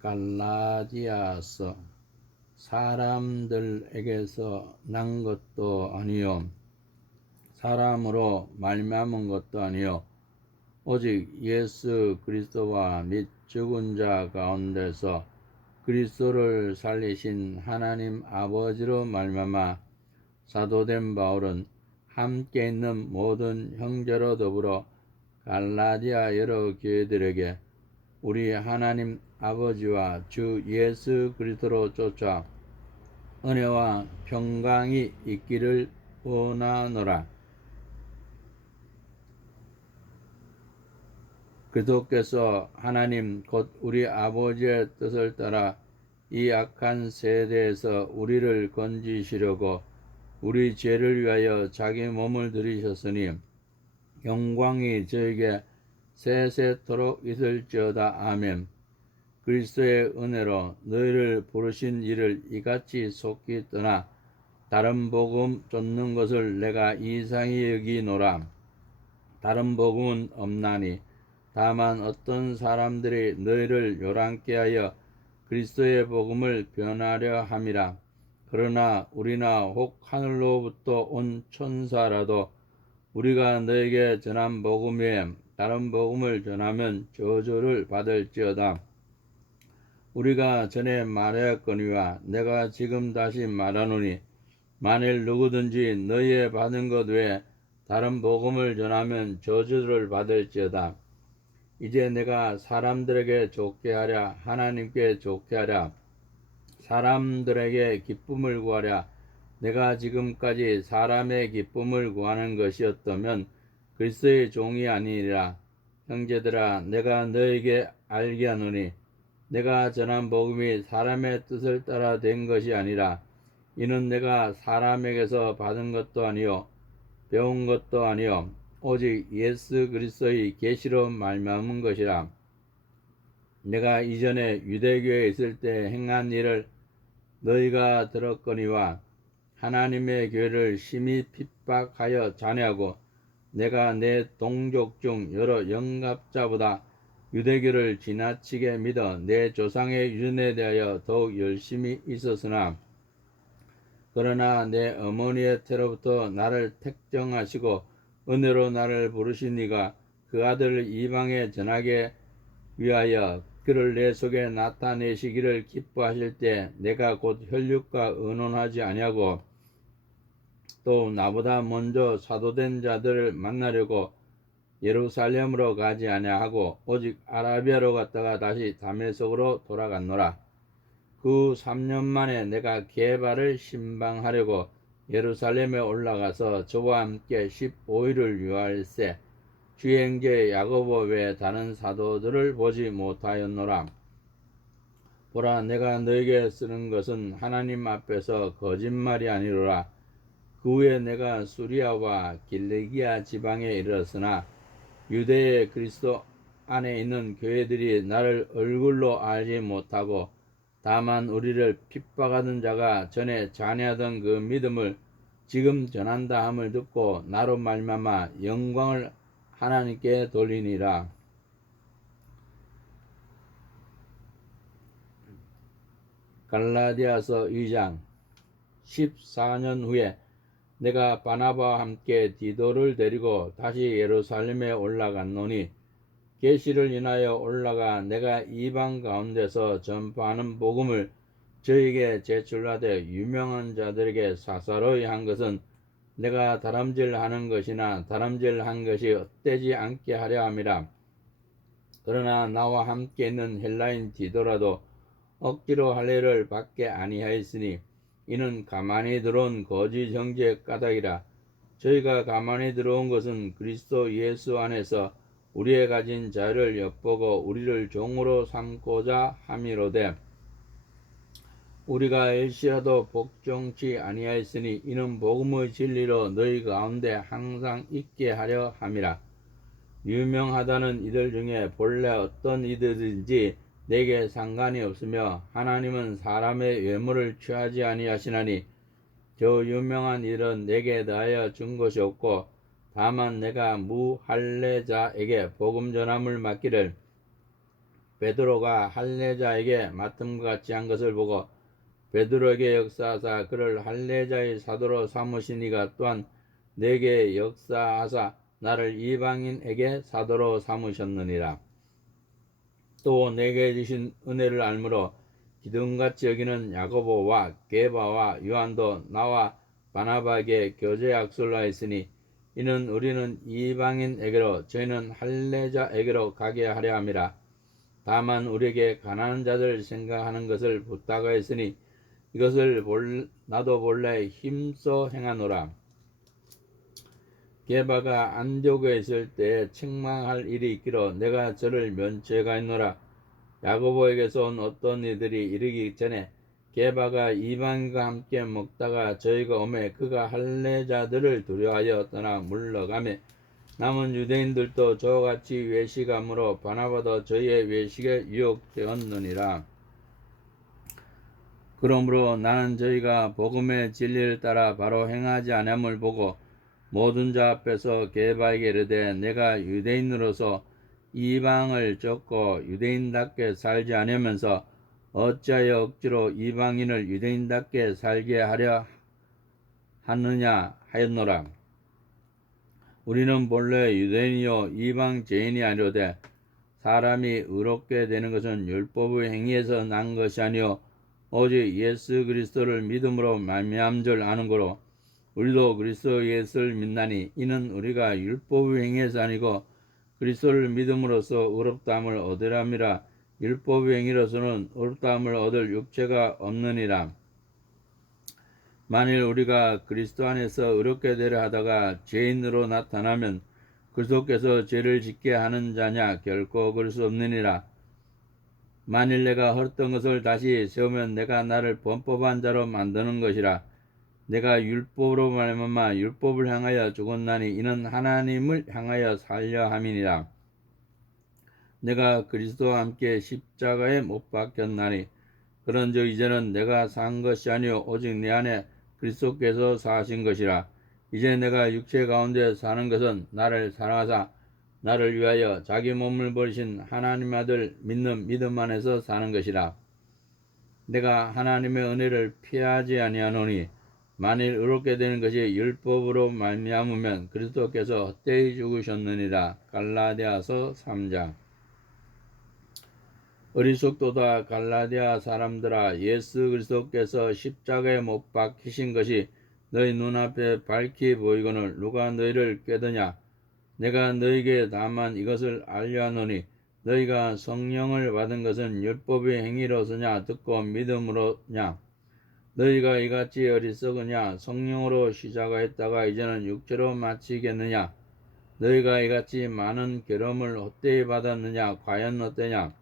갈라디아서 사람들에게서 난 것도 아니요. 사람으로 말미암은 것도 아니요. 오직 예수 그리스도와 및 죽은 자 가운데서 그리스도를 살리신 하나님 아버지로 말미암아 사도된 바울은 함께 있는 모든 형제로 더불어 갈라디아 여러 교회들에게 우리 하나님 아버지와 주 예수 그리스도로 쫓아 은혜와 평강이 있기를 원하노라. 그리스도께서 하나님 곧 우리 아버지의 뜻을 따라 이 악한 세대에서 우리를 건지시려고 우리 죄를 위하여 자기 몸을 들이셨으니 영광이 저에게 세세토록 있을지어다 아멘. 그리스도의 은혜로 너희를 부르신 일을 이같이 속히 떠나 다른 복음 쫓는 것을 내가 이상히 여기노라. 다른 복음은 없나니 다만 어떤 사람들이 너희를 요란케 하여 그리스도의 복음을 변하려 함이라. 그러나 우리나 혹 하늘로부터 온 천사라도 우리가 너에게 전한 복음 외에 다른 복음을 전하면 저주를 받을지어다. 우리가 전에 말하였거니와 내가 지금 다시 말하노니 만일 누구든지 너희의 받은 것 외에 다른 복음을 전하면 저주를 받을지어다. 이제 내가 사람들에게 좋게 하랴 하나님께 좋게 하랴 사람들에게 기쁨을 구하랴 내가 지금까지 사람의 기쁨을 구하는 것이었다면 그리스도의 종이 아니니라. 형제들아 내가 너에게 알게 하노니 내가 전한 복음이 사람의 뜻을 따라 된 것이 아니라 이는 내가 사람에게서 받은 것도 아니요 배운 것도 아니요 오직 예수 그리스도의 계시로 말미암은 것이라. 내가 이전에 유대교에 있을 때 행한 일을 너희가 들었거니와 하나님의 교회를 심히 핍박하여 잔해하고 내가 내 동족 중 여러 영갑자보다 유대교를 지나치게 믿어 내 조상의 유전에 대하여 더욱 열심히 있었으나 그러나 내 어머니의 태로부터 나를 택정하시고 은혜로 나를 부르시니가 그 아들을 이방에 전하게 위하여 그를 내 속에 나타내시기를 기뻐하실 때 내가 곧 혈육과 의논하지 아니하고 또 나보다 먼저 사도된 자들을 만나려고 예루살렘으로 가지 아니하고 오직 아라비아로 갔다가 다시 다메섹으로 돌아갔노라. 그 3년 만에 내가 개발을 신방하려고 예루살렘에 올라가서 저와 함께 15일을 유할세 주행제 야고보 외 다른 사도들을 보지 못하였노라. 보라 내가 너에게 쓰는 것은 하나님 앞에서 거짓말이 아니로라. 그 후에 내가 수리아와 길레기아 지방에 이르렀으나 유대의 그리스도 안에 있는 교회들이 나를 얼굴로 알지 못하고 다만 우리를 핍박하던 자가 전에 잔해하던 그 믿음을 지금 전한다 함을 듣고 나로 말미암아 영광을 하나님께 돌리니라. 갈라디아서 2장 14년 후에 내가 바나바와 함께 디도를 데리고 다시 예루살렘에 올라갔노니 계시를 인하여 올라가 내가 이방 가운데서 전파하는 복음을 저에게 제출하되 유명한 자들에게 사사로이 한 것은 내가 다람질하는 것이나 다람질한 것이 헛되지 않게 하려 함이라. 그러나 나와 함께 있는 헬라인 디도라도 억지로 할례를 받게 아니하였으니 이는 가만히 들어온 거짓 형제의 까닭이라. 저희가 가만히 들어온 것은 그리스도 예수 안에서 우리의 가진 자를 엿보고 우리를 종으로 삼고자 함이로되 우리가 일시라도 복종치 아니하였으니 이는 복음의 진리로 너희 가운데 항상 있게 하려 함이라. 유명하다는 이들 중에 본래 어떤 이들인지 내게 상관이 없으며 하나님은 사람의 외모를 취하지 아니하시나니 저 유명한 일은 내게 대하여 준 것이 없고 다만 내가 무할례자에게 복음 전함을 맡기를 베드로가 할례자에게 맡음과 같이 한 것을 보고 베드로에게 역사하사 그를 할례자의 사도로 삼으시니가 또한 내게 역사하사 나를 이방인에게 사도로 삼으셨느니라. 또 내게 주신 은혜를 알므로 기둥같이 여기는 야고보와 게바와 요한도 나와 바나바에게 교제 약속을 하였으니 이는 우리는 이방인에게로 저희는 할례자에게로 가게 하려 함이라. 다만 우리에게 가난한 자들 생각하는 것을 부탁하였으니 이것을 볼, 나도 본래 힘써 행하노라. 게바가 안디옥에 있을 때 책망할 일이 있기로 내가 저를 면죄가 있노라. 야고보에게서 온 어떤 이들이 이르기 전에 게바가 이방과 함께 먹다가 저희가 오매 그가 할례자들을 두려하여 떠나 물러가매 남은 유대인들도 저와 같이 외식함으로 바나바도 저희의 외식에 유혹되었느니라. 그러므로 나는 저희가 복음의 진리를 따라 바로 행하지 않음을 보고 모든 자 앞에서 게바에게 이르되 내가 유대인으로서 이방을 쫓고 유대인답게 살지 않으면서 어찌하여 억지로 이방인을 유대인답게 살게 하려 하느냐 하였노라. 우리는 본래 유대인이요 이방 죄인이 아니로되 사람이 의롭게 되는 것은 율법의 행위에서 난 것이 아니요 오직 예수 그리스도를 믿음으로 말미암은 줄 아는 거로 우리도 그리스도 예수를 믿나니 이는 우리가 율법의 행위에서 아니고 그리스도를 믿음으로써 의롭다함을 얻으람이라. 율법의 행위로서는 의롭다함을 얻을 육체가 없느니라. 만일 우리가 그리스도 안에서 의롭게 되려 하다가 죄인으로 나타나면 그리스도께서 죄를 짓게 하는 자냐 결코 그럴 수 없느니라. 만일 내가 헐었던 것을 다시 세우면 내가 나를 범법한 자로 만드는 것이라 내가 율법으로 말미암아 율법을 향하여 죽었나니 이는 하나님을 향하여 살려 함이니라. 내가 그리스도와 함께 십자가에 못 박혔나니 그런즉 이제는 내가 산 것이 아니요 오직 내 안에 그리스도께서 사신 것이라. 이제 내가 육체 가운데 사는 것은 나를 사랑하사 나를 위하여 자기 몸을 버리신 하나님 아들 믿는 믿음 안에서 사는 것이라. 내가 하나님의 은혜를 피하지 아니하노니 만일 의롭게 되는 것이 율법으로 말미암으면 그리스도께서 헛되이 죽으셨느니라. 갈라디아서 3장. 어리석도다 갈라디아 사람들아 예수 그리스도께서 십자가에 못 박히신 것이 너희 눈앞에 밝히 보이거늘 누가 너희를 꾀드냐? 내가 너희에게 다만 이것을 알려하노니 너희가 성령을 받은 것은 율법의 행위로서냐? 듣고 믿음으로냐 너희가 이같이 어리석으냐? 성령으로 시작하였다가 이제는 육체로 마치겠느냐? 너희가 이같이 많은 결함을 헛되이 받았느냐? 과연 어때냐?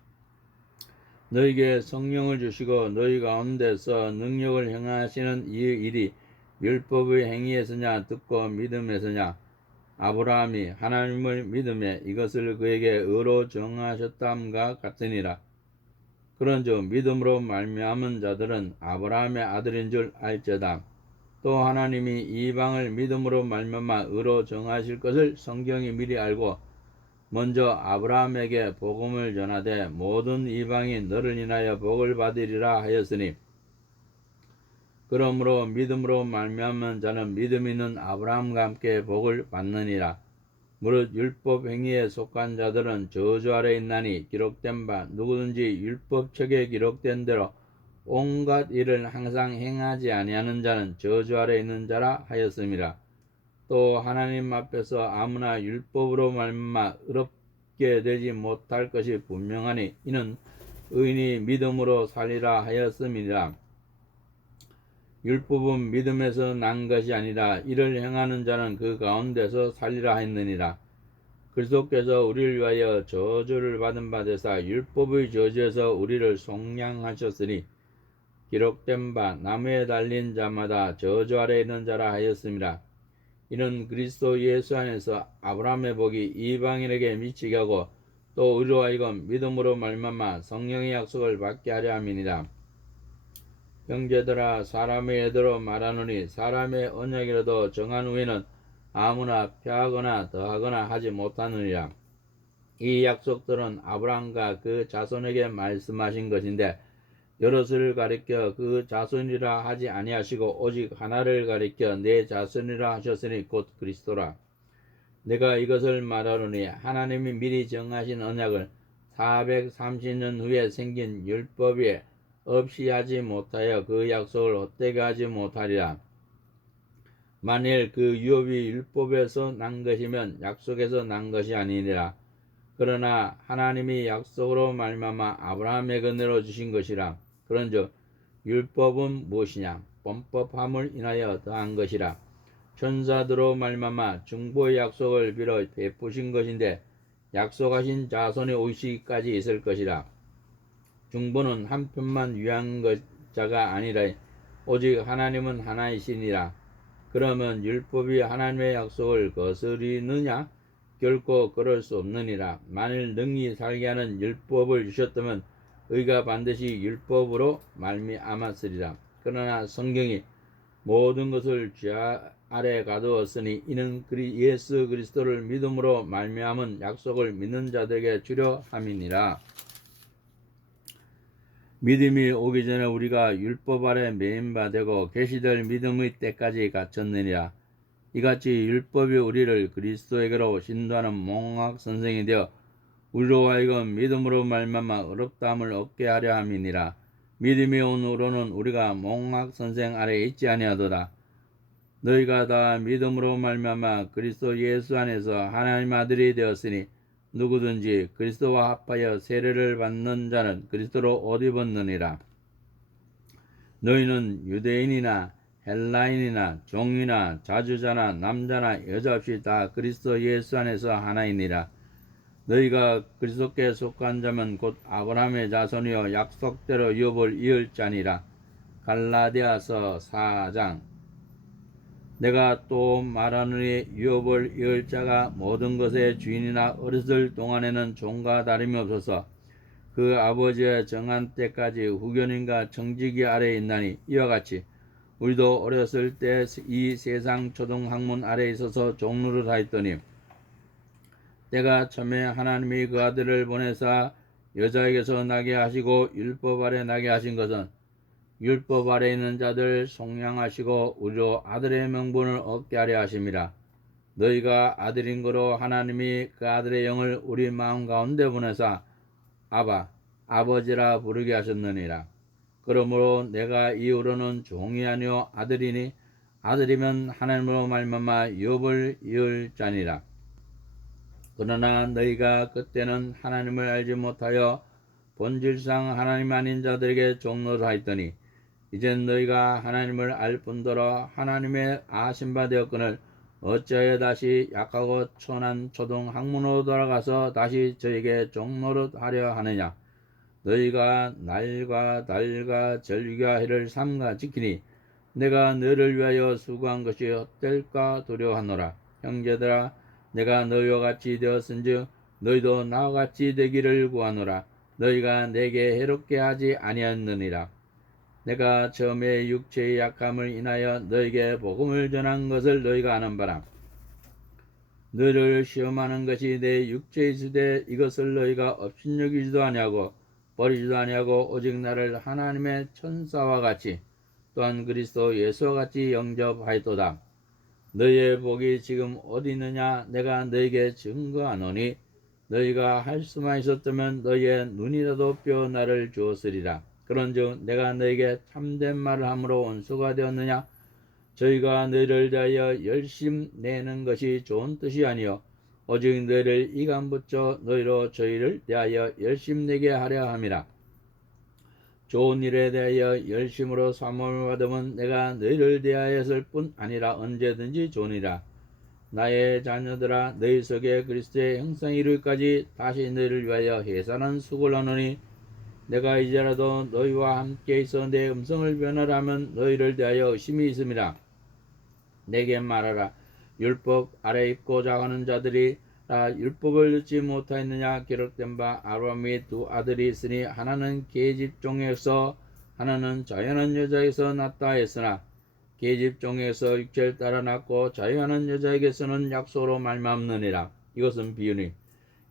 너희에게 성령을 주시고 너희 가운데서 능력을 행하시는 이 일이 율법의 행위에서냐? 듣고 믿음에서냐? 아브라함이 하나님을 믿음에 이것을 그에게 의로 정하셨담과 같으니라 그런즉 믿음으로 말미암은 자들은 아브라함의 아들인 줄 알지어다. 또 하나님이 이방을 믿음으로 말미암아 의로 정하실 것을 성경이 미리 알고 먼저 아브라함에게 복음을 전하되 모든 이방이 너를 인하여 복을 받으리라 하였으니 그러므로 믿음으로 말미암은 자는 믿음 있는 아브라함과 함께 복을 받느니라. 무릇 율법 행위에 속한 자들은 저주 아래 있나니 기록된 바 누구든지 율법 책에 기록된 대로 온갖 일을 항상 행하지 아니하는 자는 저주 아래 있는 자라 하였음이라. 또 하나님 앞에서 아무나 율법으로 말마 의롭게 되지 못할 것이 분명하니 이는 의인이 믿음으로 살리라 하였음이라. 율법은 믿음에서 난 것이 아니라 이를 행하는 자는 그 가운데서 살리라 했느니라. 그리스도께서 우리를 위하여 저주를 받은 바 되사 율법의 저주에서 우리를 속량하셨으니 기록된 바 나무에 달린 자마다 저주 아래 있는 자라 하였습니다. 이는 그리스도 예수 안에서 아브라함의 복이 이방인에게 미치게 하고 또 우리로 하여금 믿음으로 말미암아 성령의 약속을 받게 하려 함이니라. 형제들아 사람의 애대로 말하노니 사람의 언약이라도 정한 후에는 아무나 펴하거나 더하거나 하지 못하느니라. 이 약속들은 아브라함과 그 자손에게 말씀하신 것인데 여럿을 가리켜 그 자손이라 하지 아니하시고 오직 하나를 가리켜 내 자손이라 하셨으니 곧 그리스도라. 내가 이것을 말하노니 하나님이 미리 정하신 언약을 430년 후에 생긴 율법이 없이 하지 못하여 그 약속을 헛되게 하지 못하리라. 만일 그 유업이 율법에서 난 것이면 약속에서 난 것이 아니니라. 그러나 하나님이 약속으로 말미암아 아브라함의 은혜로 주신 것이라. 그런즉 율법은 무엇이냐? 범법함을 인하여 더한 것이라. 천사들로 말미암아 중보의 약속을 빌어 베푸신 것인데 약속하신 자손이 오시기까지 있을 것이라. 중보는 한편만 위한 것 자가 아니라 오직 하나님은 하나이시니라. 그러면 율법이 하나님의 약속을 거스리느냐? 결코 그럴 수 없느니라. 만일 능히 살게 하는 율법을 주셨다면 의가 반드시 율법으로 말미암았으리라. 그러나 성경이 모든 것을 죄 아래 가두었으니 이는 그리 예수 그리스도를 믿음으로 말미암은 약속을 믿는 자들에게 주려 함이니라. 믿음이 오기 전에 우리가 율법 아래 매인바 되고 계시될 믿음의 때까지 갇혔느니라. 이같이 율법이 우리를 그리스도에게로 신도하는 몽학 선생이 되어 우리로 하여금 믿음으로 말미암아 어렵다함을 얻게 하려 함이니라. 믿음이 온 후로는 우리가 몽학 선생 아래 있지 아니하도다. 너희가 다 믿음으로 말미암아 그리스도 예수 안에서 하나님 아들이 되었으니 누구든지 그리스도와 합하여 세례를 받는 자는 그리스도로 옷 입었느니라. 너희는 유대인이나 헬라인이나 종이나 자주자나 남자나 여자 없이 다 그리스도 예수 안에서 하나이니라. 너희가 그리스도께 속한 자면 곧 아브라함의 자손이요 약속대로 유업을 이을 자니라. 갈라디아서 4장 내가 또 말하느니 유업을 이을 자가 모든 것의 주인이나 어렸을 동안에는 종과 다름이 없어서 그 아버지의 정한 때까지 후견인과 정직이 아래에 있나니 이와 같이 우리도 어렸을 때 이 세상 초등 학문 아래에 있어서 종로를 하였더니 때가 처음에 하나님이 그 아들을 보내사 여자에게서 나게 하시고 율법 아래 나게 하신 것은 율법 아래 있는 자들 속량하시고 우리로 아들의 명분을 얻게 하려 하심이라. 너희가 아들인 거로 하나님이 그 아들의 영을 우리 마음 가운데 보내사 아바 아버지라 부르게 하셨느니라. 그러므로 내가 이후로는 종이 아니요 아들이니 아들이면 하나님으로 말미암아 욥을 이을 자니라. 그러나 너희가 그때는 하나님을 알지 못하여 본질상 하나님 아닌 자들에게 종로를 하였더니 이젠 너희가 하나님을 알 뿐더러 하나님의 아신 바 되었거늘 어찌하여 다시 약하고 천한 초등 학문으로 돌아가서 다시 저에게 종로를 하려 하느냐? 너희가 날과 달과 절기와 해를 삼가 지키니 내가 너를 위하여 수고한 것이 헛될까 두려워하노라. 형제들아 내가 너희와 같이 되었은즉 너희도 나와 같이 되기를 구하노라. 너희가 내게 해롭게 하지 아니하느니라 내가 처음에 육체의 약함을 인하여 너에게 복음을 전한 것을 너희가 아는 바라. 너를 시험하는 것이 내 육체의 수대 이것을 너희가 업신여기지도 아니하고 버리지도 아니하고 오직 나를 하나님의 천사와 같이 또한 그리스도 예수와 같이 영접하였도다. 너희의 복이 지금 어디 있느냐 내가 너희에게 증거하노니 너희가 할 수만 있었다면 너희의 눈이라도 뼈 나를 주었으리라. 그런즉 내가 너에게 참된 말을 함으로 원수가 되었느냐? 저희가 너희를 대하여 열심 내는 것이 좋은 뜻이 아니요 오직 너희를 이간 붙여 너희로 저희를 대하여 열심 내게 하려 함이라. 좋은 일에 대하여 열심으로 사모를 받으면 내가 너희를 대하였을 뿐 아니라 언제든지 좋으니라. 나의 자녀들아 너희 속에 그리스도의 형상이 이르기까지 다시 너희를 위하여 해산한 수고를 하노니 내가 이제라도 너희와 함께 있어 내 음성을 변화하면 너희를 대하여 의심이 있음이라. 내게 말하라. 율법 아래 있고자 하는 자들이 나 율법을 듣지 못하였느냐 기록된 바 아브라함이 두 아들이 있으니 하나는 계집종에서 하나는 자연한 여자에서 났다 했으나 계집종에서 육체를 따라 낳고 자연한 여자에게서는 약속으로 말미암느니라 이것은 비유니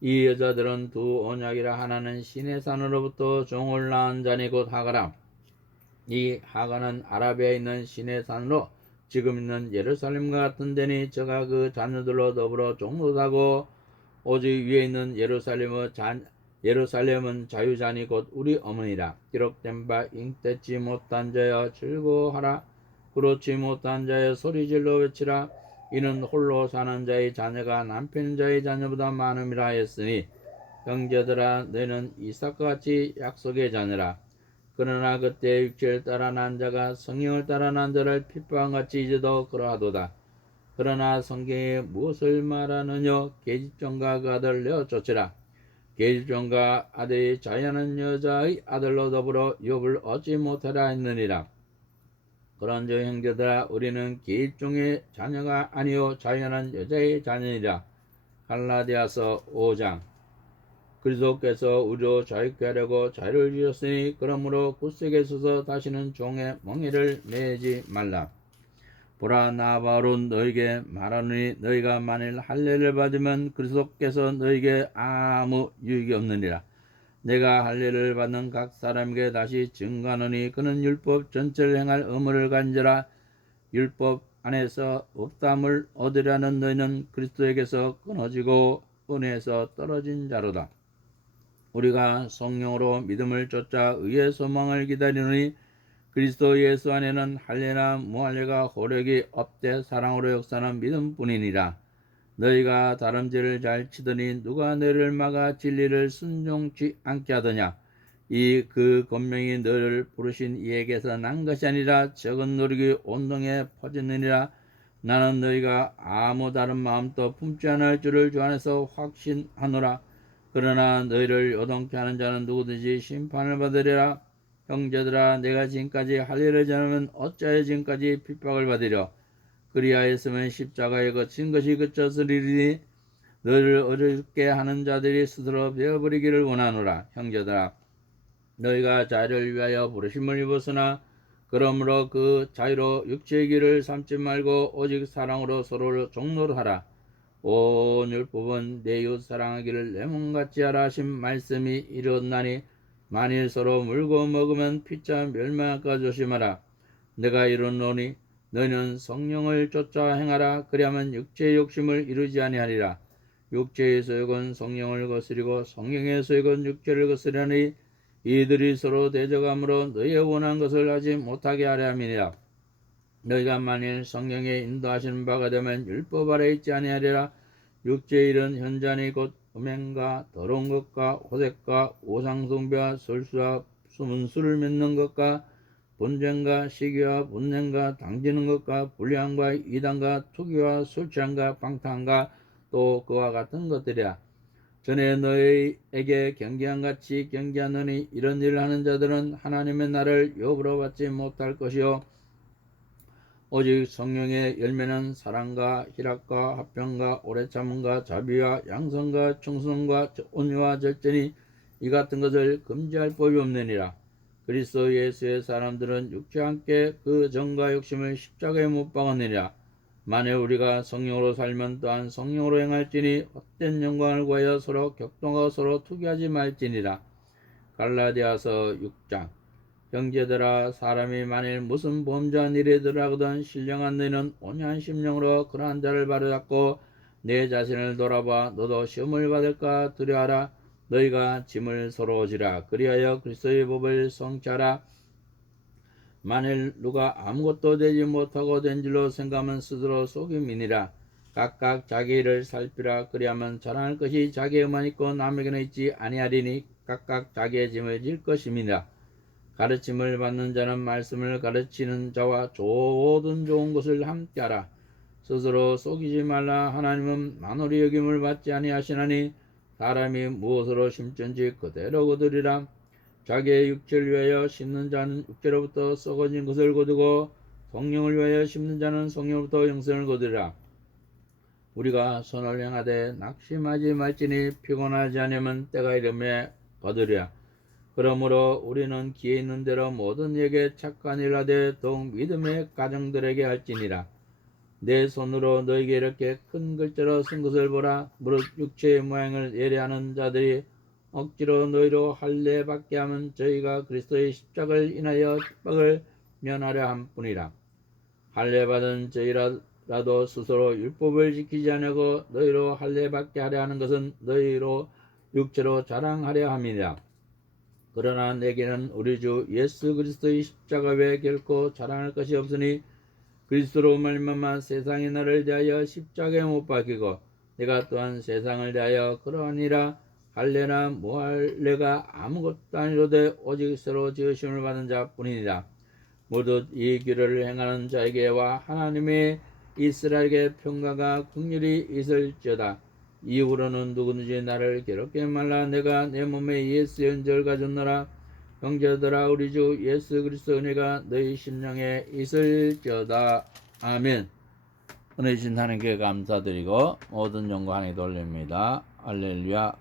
이 여자들은 두 언약이라 하나는 신의 산으로부터 종을 낳은 자니 곧 하가라. 이 하가는 아라비아에 있는 신의 산으로 지금 있는 예루살렘과 같은 데니 저가 그 자녀들로 더불어 종로다고 오직 위에 있는 예루살렘의 자, 예루살렘은 자유자니 곧 우리 어머니라. 기록된 바 잉태치 못한 자여 즐거워하라. 그렇지 못한 자여 소리질러 외치라 이는 홀로 사는 자의 자녀가 남편 자의 자녀보다 많음이라 했으니 형제들아 너희는 이삭과 같이 약속의 자녀라. 그러나 그때 육체를 따라 난 자가 성령을 따라 난 자를 핍박한 같이 이제도 그러하도다. 그러나 성경에 무엇을 말하느냐? 계집종과 그 아들 내어 쫓으라. 계집종과 아들이 자연한 여자의 아들로 더불어 욥을 얻지 못하라 했느니라 그런저 형제들아 우리는 계집종의 자녀가 아니요 자연한 여자의 자녀이라. 갈라디아서 5장. 그리스도께서 우리로 자유케 하려고 자유를 주셨으니 그러므로 굳세게 서서 다시는 종의 멍에를 매지 말라. 보라 나 바로 너에게 말하노니 너희가 만일 할례를 받으면 그리스도께서 너에게 아무 유익이 없느니라 내가 할례를 받는 각 사람에게 다시 증가하노니 그는 율법 전체를 행할 의무를 간지라 율법 안에서 없담을 얻으려는 너희는 그리스도에게서 끊어지고 은혜에서 떨어진 자로다 우리가 성령으로 믿음을 쫓아 의의 소망을 기다리노니 그리스도 예수 안에는 할례나 무할례가 호력이 없되 사랑으로 역사는 믿음뿐이니라. 너희가 다름질을 잘 치더니 누가 너희를 막아 진리를 순종치 않게 하더냐? 이그 권명이 너를 부르신 이에게서 난 것이 아니라 적은 노력이 온동에 퍼지느니라. 나는 너희가 아무 다른 마음도 품지 않을 줄을 주 안에서 확신하노라. 그러나 너희를 요동케 하는 자는 누구든지 심판을 받으리라. 형제들아 내가 지금까지 할 일을 전하면 어찌하여 지금까지 핍박을 받으려 그리하였으면 십자가에 거친 것이 그쳤으리니 너를 어렵게 하는 자들이 스스로 베어버리기를 원하노라 형제들아 너희가 자유를 위하여 부르심을 입었으나 그러므로 그 자유로 육체의 길을 삼지 말고 오직 사랑으로 서로를 종로를 하라 온 율법은 내 이웃 사랑하기를 내 몸같이 하라 하신 말씀이 이르렀나니 만일 서로 물고 먹으면 피자 멸망할까 조심하라. 내가 이르노니 너희는 성령을 쫓아 행하라. 그리하면 육체의 욕심을 이루지 아니하리라. 육체의 소욕은 성령을 거스리고 성령의 소욕은 육체를 거스리니 이들이 서로 대적함으로 너희의 원한 것을 하지 못하게 하려 함이니라. 너희가 만일 성령의 인도하시는 바가 되면 율법 아래 있지 아니하리라. 육체의 일은 현잔이 곧 음행과 더러운 것과 호색과 오상숭배와 설수와 수문수를 맺는 것과 분쟁과 시기와 분쟁과 당지는 것과 불량과 이단과 투기와 술 취함과 방탕과 또 그와 같은 것들이야. 전에 너희에게 경계한 같이 경계하느니 이런 일을 하는 자들은 하나님의 나를 여부로 받지 못할 것이요 오직 성령의 열매는 사랑과 희락과 화평과 오래 참음과 자비와 양성과 충성과 온유와 절제니 이 같은 것을 금지할 법이 없느니라. 그리스도 예수의 사람들은 육체와 함께 그 정과 욕심을 십자가에 못 박았느니라. 만일 우리가 성령으로 살면 또한 성령으로 행할지니 헛된 영광을 구하여 서로 격동하고 서로 투기하지 말지니라. 갈라디아서 6장 형제들아 사람이 만일 무슨 범죄한 일에 들어가거든 신령한 너희는 온유한 심령으로 그러한 자를 바로잡고 내 자신을 돌아봐 너도 시험을 받을까 두려워하라 너희가 짐을 서로 지라. 그리하여 그리스도의 법을 성취하라. 만일 누가 아무것도 되지 못하고 된 줄로 생각하면 스스로 속임이니라. 각각 자기 일을 살피라. 그리하면 자랑할 것이 자기에만 있고 남에게는 있지 아니하리니 각각 자기의 짐을 질 것임이니라 가르침을 받는 자는 말씀을 가르치는 자와 모든 좋은 것을 함께하라. 스스로 속이지 말라. 하나님은 만홀히 여김을 받지 아니하시나니 사람이 무엇으로 심든지 그대로 거두리라. 자기의 육체를 위하여 심는 자는 육체로부터 썩어진 것을 거두고 성령을 위하여 심는 자는 성령으로부터 영생을 거두리라. 우리가 선을 행하되 낙심하지 말지니 피곤하지 않으면 때가 이름에 거두리라. 그러므로 우리는 기회 있는 대로 모든 에게 착한 일 하되 더욱 믿음의 가정들에게 할지니라. 내 손으로 너에게 이렇게 큰 글자로 쓴 것을 보라. 무릇 육체의 모양을 예례하는 자들이 억지로 너희로 할례 받게 하면 저희가 그리스도의 십자가를 인하여 핍박을 면하려 함뿐이라. 할례 받은 저희라도 스스로 율법을 지키지 않고 너희로 할례 받게 하려 하는 것은 너희로 육체로 자랑하려 함이라. 그러나 내게는 우리 주 예수 그리스도의 십자가 외에 결코 자랑할 것이 없으니 그리스도로 말미암아 세상이 나를 대하여 십자가에 못 박히고 내가 또한 세상을 대하여 그러하니라. 할례나 무할례가 아무것도 아니로되 오직 새로 지으심을 받은 자뿐이니라. 모두 이 길을 행하는 자에게와 하나님의 이스라엘에게 평가가 극률이 있을지어다. 이후로는 누구든지 나를 괴롭게 말라. 내가 내 몸에 예수 연절 가졌노라 형제들아 우리 주 예수 그리스도 은혜가 너희 심령에 있을지어다. 아멘. 은혜 주신 하나님께 감사드리고 모든 영광 하나님 돌립니다. 할렐루야